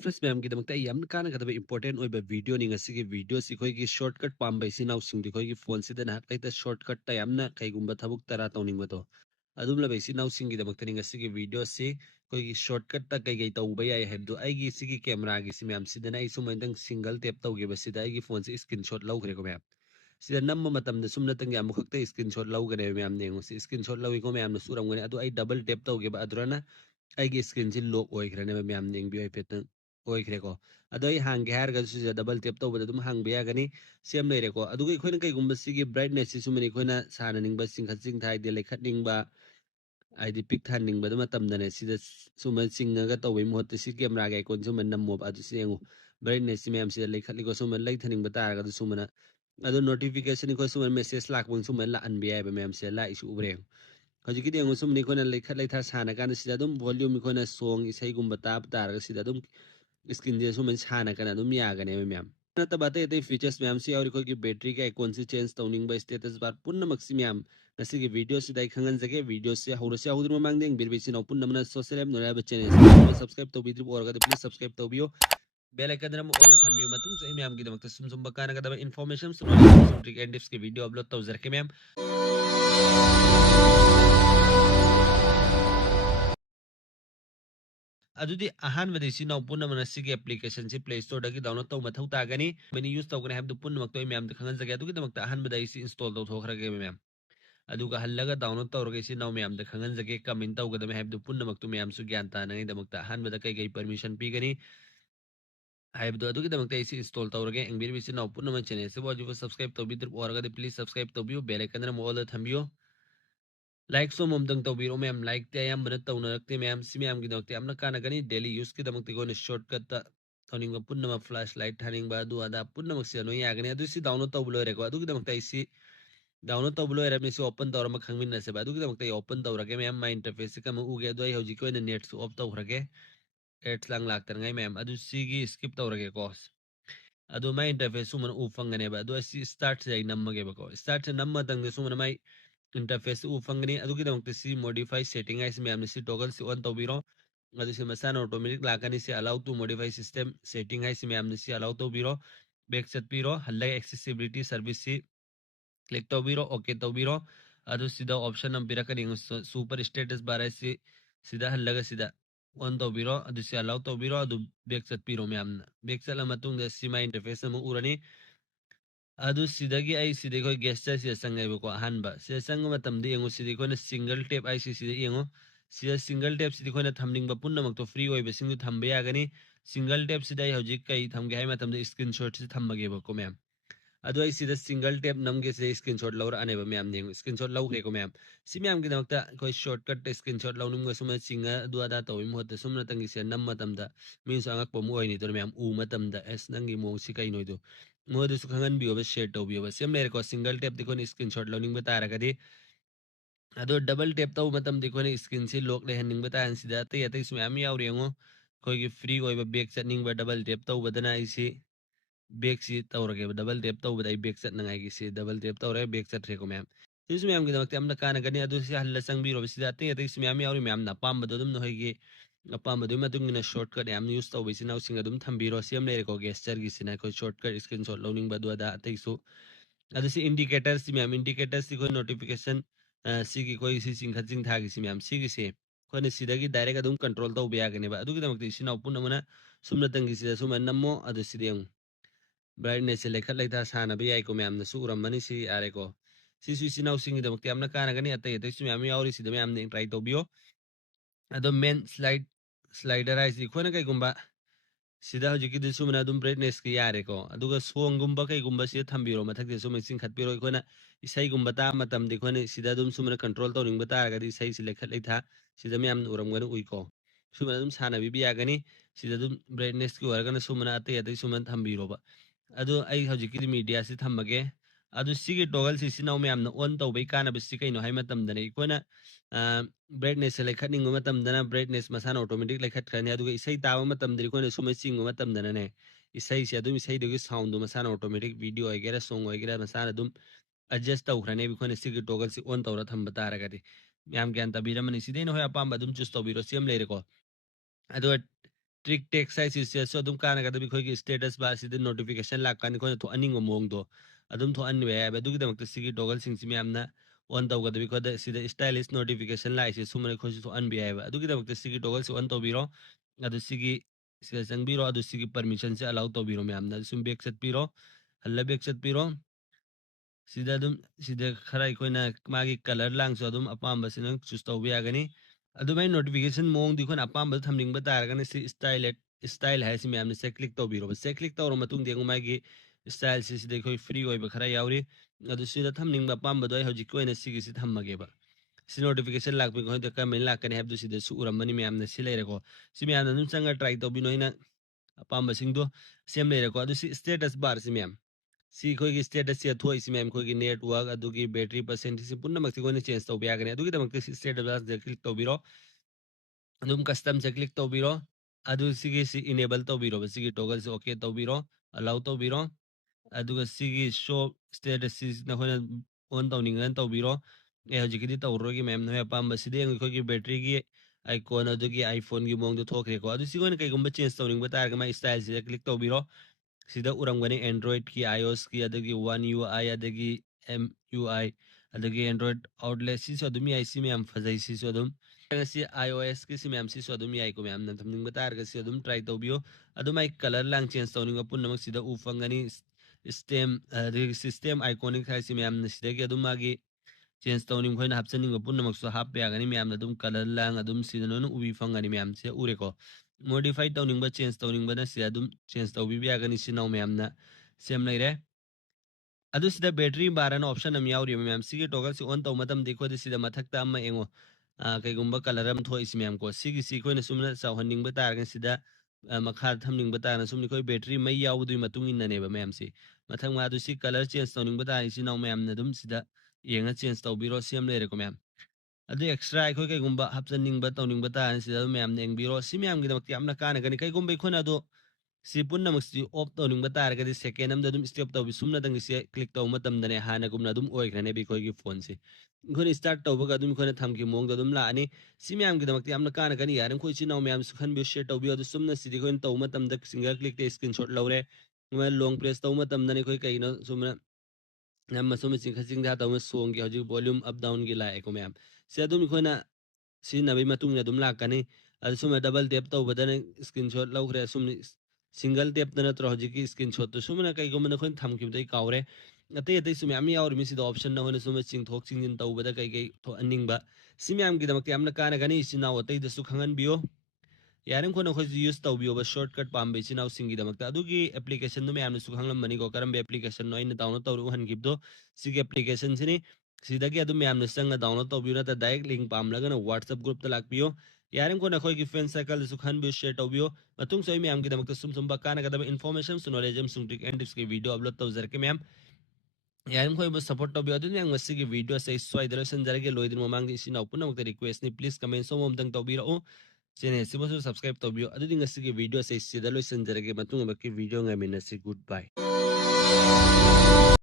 First ma'am ki damak tay yam kana kada important oi ba video ni ngasi ki video si khoi ki shortcut pam ba si naw sing di khoi ki phone si dana kai ta shortcut ta yamna kai gumba thabuk tara tawning ba to adum la ba si naw sing ki damak tani ngasi ki video si khoi ki shortcut ta kai tau ba ya heb do ai gi si ki camera gi si ma'am si dana ai sum dang single tap tau ge ba si da ai gi phone si screenshot lau khre ko ma'am si da nam matam da sum na tang ya mukhak ta screenshot lau ge ma'am ne ngo si screenshot lau ko ma'am na suram ge adu ai double tap tau ge ba adurana ai gi screen si lock oi khre ne ma'am ne bi oi pet oy kreko adoi hang ge har ga su double tap to bada dum hang be ya gani sem le reko adu ge khoina kai gumba sigi brightness si sumani khoina sana ning ba sing khat sing thai de le khat ning ba id pic than ning ba dum tam da ne si da suman sing ga to bai mo si camera ga kon suman nam mo adu si engu brightness si mem si le khat li ko suman lai thaning ba ta ga du sumana adu notification ko suman message lak bang suman la an bi ai ba mem si la isu ubre hojiki de engu sumni khoina le khat lai tha sana kan si da dum volume khoina song isai gumba ta ta ga si da dum screen जे सुमन छाना कना दुम यागने ma'am ना तब बाते ते features ma'am सी और कोई की बैटरी का आइकॉन से चेंज तौनिंग बा स्टेटस बार पुन्न मक्सी मैम नसी की वीडियो से दाई खंगन जगे वीडियो से हौर मांग देंग बिरबिसी नौ पुन्न मना सोशल एप नोरा बच्चे ने सब्सक्राइब तो बिद्रु और का प्लीज सब्सक्राइब तो बियो बेल आइकन रम ऑन थमियो मतुंग से मैम की दमक सुम सुम बकाना का इन्फॉर्मेशन सुनो ट्रिक एंड टिप्स के वीडियो अपलोड तो जरके मैम अदुदी अहानबदि सिनाव पुनमना सिगे एप्लीकेशन सि प्ले स्टोर दगी डाउनलोड तौ मथौ तागनी मेनी यूज तौगने हैब दु पुनमक तो मैम द खंगन जगे अदुगी दमक अहानबदि सि इंस्टॉल तौ थोखरगे मैम अदुगा हल्लगा डाउनलोड तौरगे सि नाव मैम द खंगन जगे कमेंट तौगदम हैब दु पुनमक तो मैम सु ज्ञान तानगे दमक अहानबद कई कई परमिशन पीगनी हैब दु अदुगी दमक सि इंस्टॉल तौरगे एंगबिर बिसि नाव पुनम चैनल से वाजु सब्सक्राइब तौ बिद्र औरगा प्लीज सब्सक्राइब तौ बियो बेल आइकन रम ऑल थंबियो लाइक सो मोमदंग तौबीरो मैम लाइक ते याम बन तौन रखते मैम सि मैम की दमकते हमना काना गनी डेली यूज की दमकते को शॉर्टकट ता तौनिंग पुन्नम फ्लैश लाइट थानिंग बा दु आदा पुन्नम से नो यागने अदु सि डाउनलोड तौबलो रे को अदु की दमकते इसी डाउनलोड तौबलो रे मिसि ओपन तौर म खंगमिन न से बा अदु की दमकते ओपन तौरगे मैम माय इंटरफेस से कम उगे अदु आई हौजी को नेट से ऑफ तौरगे एड्स लांग लाक्तर ngai मैम अदु सी की स्किप तौरगे को अदु माय इंटरफेस सुमन उ फंगने बा अदु सी स्टार्ट से नम्मगे बको स्टार्ट से नम्म तंग सुमन माय इंटरफेस उ फंगनी अदुगी दमकते सी मॉडिफाई सेटिंग है इसमें हमने सी टॉगल सी ऑन तौबीरो अदु सी मसान ऑटोमेटिक लाकनी सी allow to modify system setting है इसमें हमने सी अलाउ तौबीरो बैक सेट पीरो हल्ला एक्सेसिबिलिटी सर्विस सी क्लिक तौबीरो ओके तौबीरो अदु सीधा ऑप्शन हम पिरकनी सुपर स्टेटस बार सी सीधा हल्ला सीधा ऑन तौबीरो अदु सी अलाउ तौबीरो अदु बैक सेट पीरो में हमने बैक सेट मतुंग सी माय इंटरफेस में उरनी अदु सिदगी आई सिदे को गेस्टर से संगे को अहनबा से संग मतम दे यंगो सिदे को सिंगल टेप आई सिदे यंगो सिदा सिंगल टेप सिदे को थमनिंग बा पुन्ना मक तो फ्री ओइ बसिंग थमबे यागनी सिंगल टेप सिदा हौजिक कई थमगे हाय मतम दे स्क्रीनशॉट से थमगे बको मैम अदु आई सिदा सिंगल टेप नमगे से स्क्रीनशॉट लौर आने बा मैम ने स्क्रीनशॉट लौगे को मैम सि मैम के दमकता कोई शॉर्टकट स्क्रीनशॉट लौनुम ग सुम सिंगा दु आदा तो मोहत सुम न तंगी से नम मतम दा मीन सांगक पो मोय नि तो मैम उ मतम दा एस नंगी मो सि कई नोय दो मोदु सु खंगन बियो शेयर तो बियो सेम लेर को सिंगल टेप दिखो नि स्क्रीनशॉट लौनिंग बता रगदी अदो डबल टेप तो मतम दिखो नि स्क्रीन से लॉक ले हनिंग बता हन सिदा ते यते इसमें आमी आव रेंगो कोई की फ्री कोई बैक सेटिंग बा डबल टेप तो बदना इसी बैक सी तौरगे डबल टेप तो बदाई बैक सेट नंगाई की सी डबल टेप तो रे बैक सेट रे को मैम इस मैम की दमकते हमना काना गनी अदु से हल्ला संग बिरो सिदा ते यते इसमें आमी आव मैम ना पाम बदो दुम न होगी अपामदु मतुंगिना शॉर्टकट याम यूज तौबिसि नाउ सिंग अदुम थंबिरो सेम लेरे को गेस्चर गी सिना को शॉर्टकट स्क्रीनशॉट लोनिंग बदु अदा तैसु अदसि इंडिकेटर सि मैम इंडिकेटर सि को नोटिफिकेशन सि की कोई सि सिंग खजिंग था गी सि मैम सि गी से कोने सिदगी डायरेक्ट अदुम कंट्रोल तौ बिया गने बा अदुगी दमकते सि नाउ पुन मना सुमना तंगी सिदा सुम नमो अदु सिदेंग ब्राइटनेस से लेखत लेथा साना बि आई को मैम न सु उरम मनी सि आरे को सि सु सि नाउ सिंग दमकते हमना काना गनी अतै अतै सि मैम यावरी सिदा मैम ने ट्राई तो बियो अदो मेन स्लाइडर है खोना कईगुंबा सिदा हजिकी सुमना अदुम ब्राइटनेस की यारे को अदुगा सोंगुंबा कईगुंबा सिदा थंबिरो मथक सुम चिंखतपिरो खोना इसईगुंबा ता मतम दि खोने सिदा अदुम सुमना कंट्रोल तौरिंग तारगदी इसई से लेखत लेथा सिदा मैम उरमगन उइको सुमना अदुम साना बिबि यागनी सिदा अदुम ब्राइटनेस की ओरगना सुमना अतै अतै सुमन थंबिरोबा अदु आई हजिकी मीडिया से थमगे अदु सिगी टॉगल सिनाव मैम ऑन तौबई कानबसी कइनो हाय मतमदने इकोना ब्राइटनेस से लेखनिंग मतमदना ब्राइटनेस मसान ऑटोमेटिक लेखटखने अदुगा इसई ताव मतमदरि कोने सुमै चिंग मतमदने इसई से अदुम इसई दुगी साउंड मसान ऑटोमेटिक वीडियो वगैरह सॉन्ग वगैरह मसान अदुम एडजस्ट तौखरने बिकोने सिगी टॉगल से ऑन तौरा थंब तारगदि मैम ज्ञान तबीरमनि सिदेन होय अपाम अदुम चूज तौबिरो सेम लेरेको अदु ट्रिक टेक्स है सो अदुम काना गदबी खोगी स्टेटस बा सिदे नोटिफिकेशन लाकान को तो अनिंग मोंग दो अदुम थो अन वे है दुगी दमक सिगी टॉगल सिंग सिमी amna on taw gadabi ko da sida stylish notification la isi sumane khoji to an bi ai ba dugi dमक sigi toggle si on to biro adu sigi sida sang biro adu sigi permission se allow to biro me amna sum back set biro halla back set biro sida dum sida khara ikoina magi color lang so dum apam basina choose to bi agani adu mai notification mong di khon apam bal thamning ba tar gani si style hai si me amna se click to biro se click to ro matung de magi style si sida khoi free oi ba khara yauri adu sida thamning ba apam ba doi hoji koina sigi si thammage ba si notification lak pin ko de comment lak kan have du sida su uram mani me amna si leire ko si me amna dum changa try to bi no ina apam ba sing do sem leire ko adu si status bar si me am si khoi gi status se thoi si mem khoi gi network adu gi battery percentage si punna mak si ko ne change to biya gane adu gi damak si status bas de click to biro adum custom se click to biro adu si gi si enable to biro si gi toggle se okay to biro allow to biro adu ga si gi show status si na khoi on to ning an to biro e hoji gi to ro gi mem no pam ba si de khoi gi battery gi icon adu gi iphone gi mong do thokre ko adu si ko ne kai gum change to ning ba tar ga ma style se click to biro sida uramgani android ki ios ki adagi one ui adagi MUI adagi android outlet si so dum ai si mem fazai si so dum si ios ki si mem si so dum ai ko mem nan thamning batar ga si dum try to bio adum ai color lang change to ninga punna mak sida ufangani stem system iconic hai si mem sida ki adum agi change to ning khoina hapchaning punna mak so hap ya gani mem adum color lang adum sida no ubi fangani mem se ure ko modify tawning ba change tawning ba na si adum change taw bi biya gani si naw mem na sem lai re adu sida battery baran option am yauri mem si toggle si on taw matam dekho di sida mathak ta amma engo kai gumba color am thoi si mem ko si gi si koina sumna saw hanning ba tar gan sida makha thamning ba tar na sumni koi battery mai yaw du matung in na ne ba mem si mathang ma du si color change tawning ba tar si naw mem na dum sida yenga change taw biro sem lai re ko mem adu extra ai kai gumba hapchaning ba tawning ba tar sida mem neng biro si mem gi dak yamna kana gani kai gumba khona do si punna masti op to ning batar ga di second am da dum step to bi sumna dang si click to matam da ne hana gumna dum oi grane bi koi gi phone si ngoni start to ba dum khona tham ki mong da dum la ani si myam gi damakti amna kana gani yaran khoi chi naw myam su khan bi share to bi adu sumna si di khoi to matam da single click te screenshot lawre ma long press to matam da ne khoi kai no sumna nam ma sum sing khasing da to ma song gi hoji volume up down gi la e ko myam si adum khoi sizinabay matung na dumlak kani adu suma double tap to badana screenshot lawkre sumni single tap dana tro hojiki screenshot to sumna kai gomna khon thamkim dai kawre ate ate sumi ami yaur mi sida option na hone suma ching thok ching din taw bada kai kai to anning ba simi am gi damakti amna kana gani sina otai da su khangan biyo yaran ko na khoj use taw biyo ba shortcut pam be sina singi damakta adugi application no me amna su khanglam mani ko karam be application no ina download taw han gibdo sig application sini sidagi adu me amna sanga download taw biyo na ta direct link pam laga na whatsapp group ta lak biyo yaran ko na khoj gi friend circle su khan bi share taw biyo matung soi me am gi damakta sum ba kana ga da information su knowledge sum trick and tips ke video upload taw jar ke me am yaran ko ba support taw biyo adu yang masi gi video sai swai dalo san jar ge loidin mamang di sina upuna mukta request ni please comment so mom dang taw biyo channel sibo subscribe to biyo adu dinga sige video sai sida lo sanjare ke matung ba ke video ngai minasi goodbye